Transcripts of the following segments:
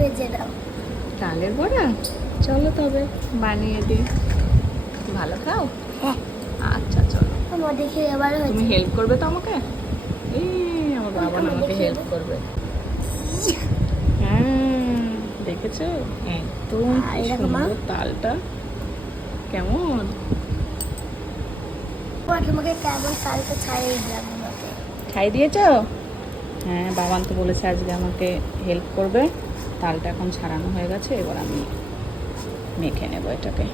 ভেজে দাও। তালের বড়া, চলো তবে বানিয়ে দিই। ভালো খাও? হ্যাঁ। আচ্ছা চলো। আমার দেখে এবার তুমি হয়েছে। হেল্প করবে তো আমাকে? এই আমার বাবা আমার আমাকে দেখে হেল্প করবে। হ্যাঁ, দেখেছো একদম আর কি এরকম সুন্দর তালটা। কেমন? তোমাকে কেমন তালটা ছাড়িয়ে দিলাম তোমাকে। খাই দিয়েছো? হ্যাঁ, বাবান তো বলেছে আজকে আমাকে হেল্প করবে। তালটা এখন ছাড়ানো হয়ে গেছে, এবার আমি মেখে নেবো এটাকে।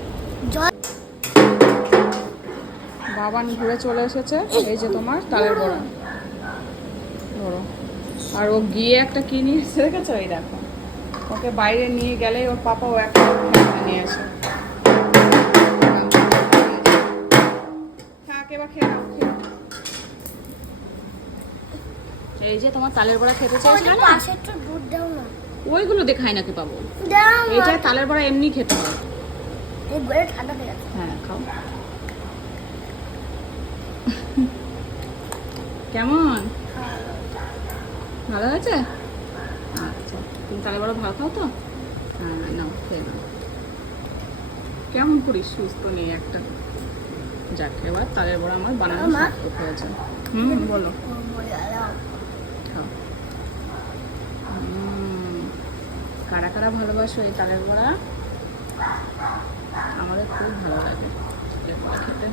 জল বাবান ঘুরে চলে এসেছে। এই যে তোমার তালের বড়া, ধরো। আর ও গিয়ে একটা কি নিয়ে এসে দেখেছো? এই দেখো, ওকে বাইরে নিয়ে গেলে ওর পাপা ও একটা নিয়ে আসে। থাক, এবার খেয়ে নাও, খেয়ে নাও। এই যে তোমার তালের বড়া খেতে চাইছিল না? পাশে একটু দুধ দাও না। ওইগুলো দেখাই নাকি পাবো? দাও না। এইটা তালের বড়া এমনি খেতে হয়। এই গলে ঠান্ডা হয়ে গেছে। হ্যাঁ, খাও। কেমন? ভালো হয়েছে? আচ্ছা, তুমি তালের বড়া ভালো খাও তো? হ্যাঁ, নাও খেয়ে নাও। কেমন করিস, সুস্থ নেই একটা। যাক, এবার তালের বড়া আমার বানানো মা? সার্থক হয়েছে। বলো। খাও। কারা কারা ভালোবাসো এই তালের বড়া? আমাদের খুব ভালো লাগে এই বড়া খেতে।